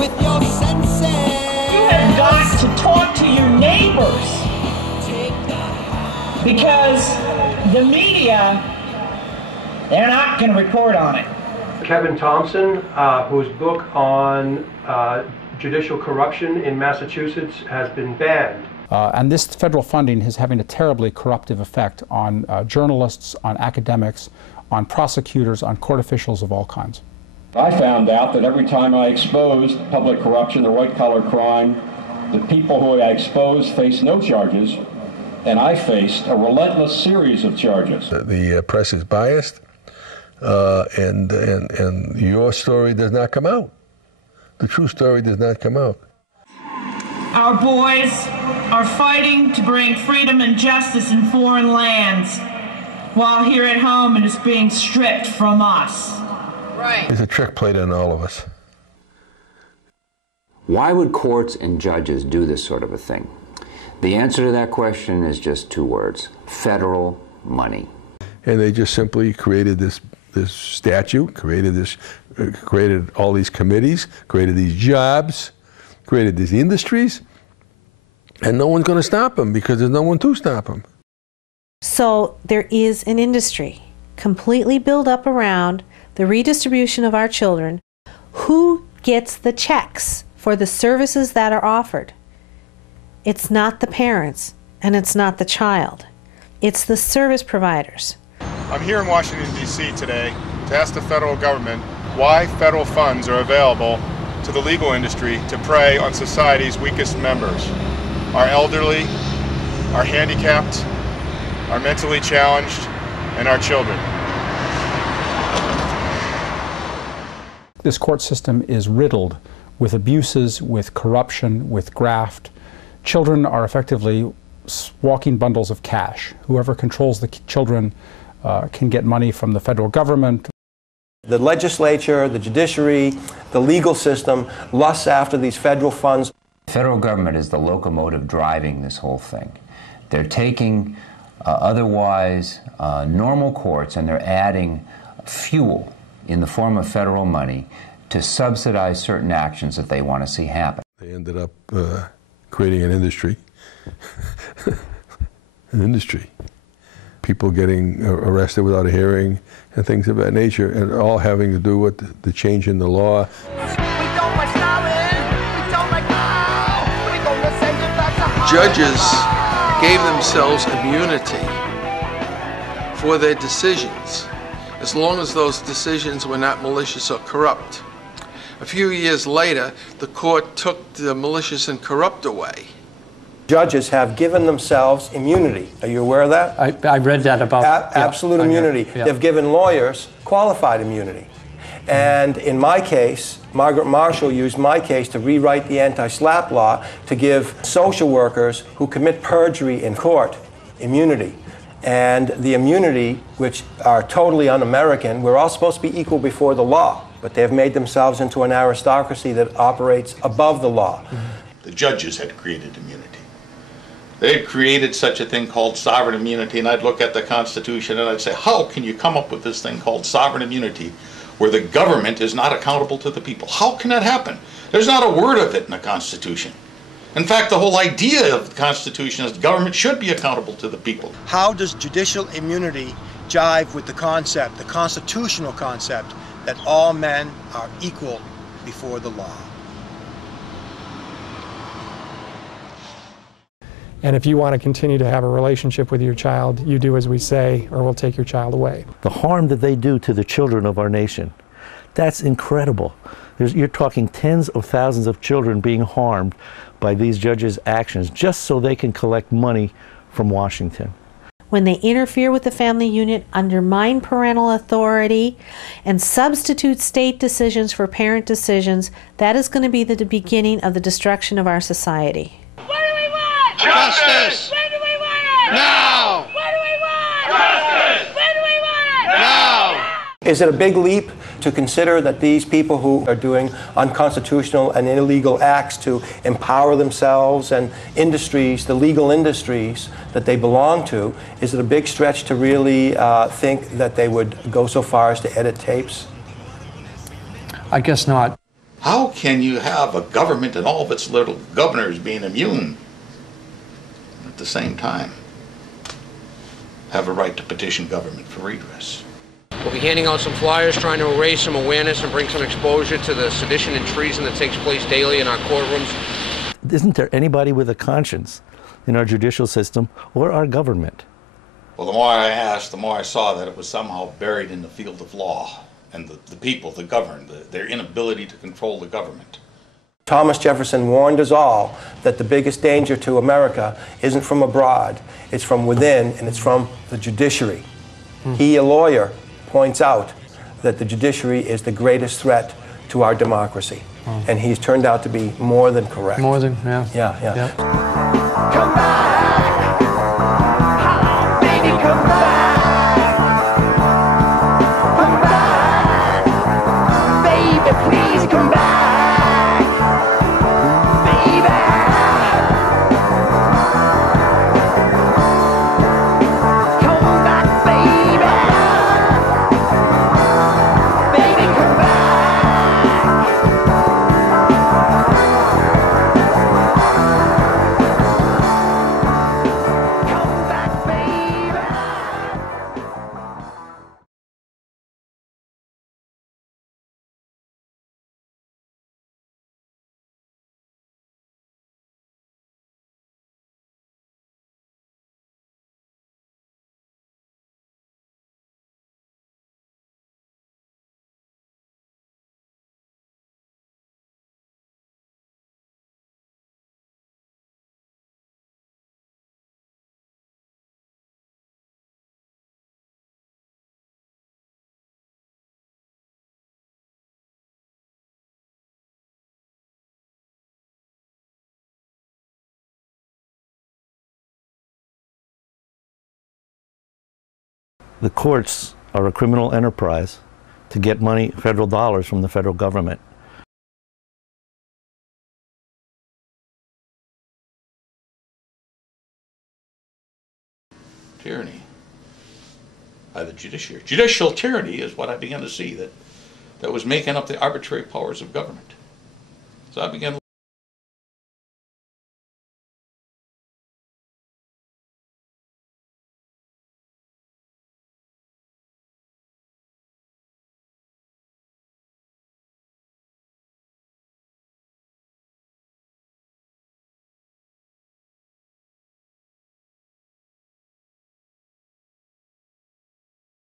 with your senses. You have got to talk to your neighbors, because the media, they're not going to report on it. Kevin Thompson, whose book on judicial corruption in Massachusetts has been banned. And this federal funding is having a terribly corruptive effect on journalists, on academics, on prosecutors, on court officials of all kinds. I found out that every time I exposed public corruption or white-collar crime, the people who I exposed faced no charges, and I faced a relentless series of charges. The press is biased, and your story does not come out. The true story does not come out. Our boys are fighting to bring freedom and justice in foreign lands, while here at home it is being stripped from us. Right. It's a trick played on all of us. Why would courts and judges do this sort of a thing? The answer to that question is just two words: federal money. And they just simply created this statute, created all these committees, created these jobs, created these industries, and no one's going to stop them because there's no one to stop them. So there is an industry completely built up around the redistribution of our children. Who gets the checks for the services that are offered? It's not the parents, and it's not the child. It's the service providers. I'm here in Washington, D.C. today to ask the federal government why federal funds are available to the legal industry to prey on society's weakest members: our elderly, our handicapped, our mentally challenged, and our children. This court system is riddled with abuses, with corruption, with graft. Children are effectively walking bundles of cash. Whoever controls the children can get money from the federal government. The legislature, the judiciary, the legal system lusts after these federal funds. The federal government is the locomotive driving this whole thing. They're taking otherwise normal courts and they're adding fuel in the form of federal money to subsidize certain actions that they want to see happen. They ended up creating an industry. An industry. People getting arrested without a hearing and things of that nature, and all having to do with the change in the law. Judges gave themselves immunity for their decisions, as long as those decisions were not malicious or corrupt. A few years later, the court took the malicious and corrupt away. Judges have given themselves immunity. Are you aware of that? I read that about... Absolute immunity. Yeah. They've given lawyers qualified immunity. And in my case, Margaret Marshall used my case to rewrite the anti-SLAPP law to give social workers who commit perjury in court immunity. And the immunity, which are totally un-American, we're all supposed to be equal before the law, but they've made themselves into an aristocracy that operates above the law. The judges had created immunity. They had created such a thing called sovereign immunity, and I'd look at the Constitution and I'd say, how can you come up with this thing called sovereign immunity where the government is not accountable to the people? How can that happen? There's not a word of it in the Constitution. In fact, the whole idea of the Constitution is the government should be accountable to the people. How does judicial immunity jive with the concept, the constitutional concept, that all men are equal before the law? And if you want to continue to have a relationship with your child, you do as we say, or we'll take your child away. The harm that they do to the children of our nation, that's incredible. You're talking tens of thousands of children being harmed by these judges' actions just so they can collect money from Washington. When they interfere with the family unit, undermine parental authority, and substitute state decisions for parent decisions, that is going to be the beginning of the destruction of our society. Justice! When do we want it? Now! When do we want justice? When do we want it? Now! Is it a big leap to consider that these people who are doing unconstitutional and illegal acts to empower themselves and industries, the legal industries that they belong to, is it a big stretch to really think that they would go so far as to edit tapes? I guess not. How can you have a government and all of its little governors being immune at the same time have a right to petition government for redress? We'll be handing out some flyers trying to raise some awareness and bring some exposure to the sedition and treason that takes place daily in our courtrooms. Isn't there anybody with a conscience in our judicial system or our government? Well, the more I asked, the more I saw that it was somehow buried in the field of law and the people, the governed, their inability to control the government. Thomas Jefferson warned us all that the biggest danger to America isn't from abroad, it's from within, and it's from the judiciary. He, a lawyer, points out that the judiciary is the greatest threat to our democracy. And he's turned out to be more than correct. More than, yeah. Yeah. Come back, baby, come back. Come back, baby, please come back, baby. Come back, baby. Baby, come back. The courts are a criminal enterprise to get money, federal dollars, from the federal government. Tyranny by the judiciary. Judicial tyranny is what I began to see that was making up the arbitrary powers of government. So I began to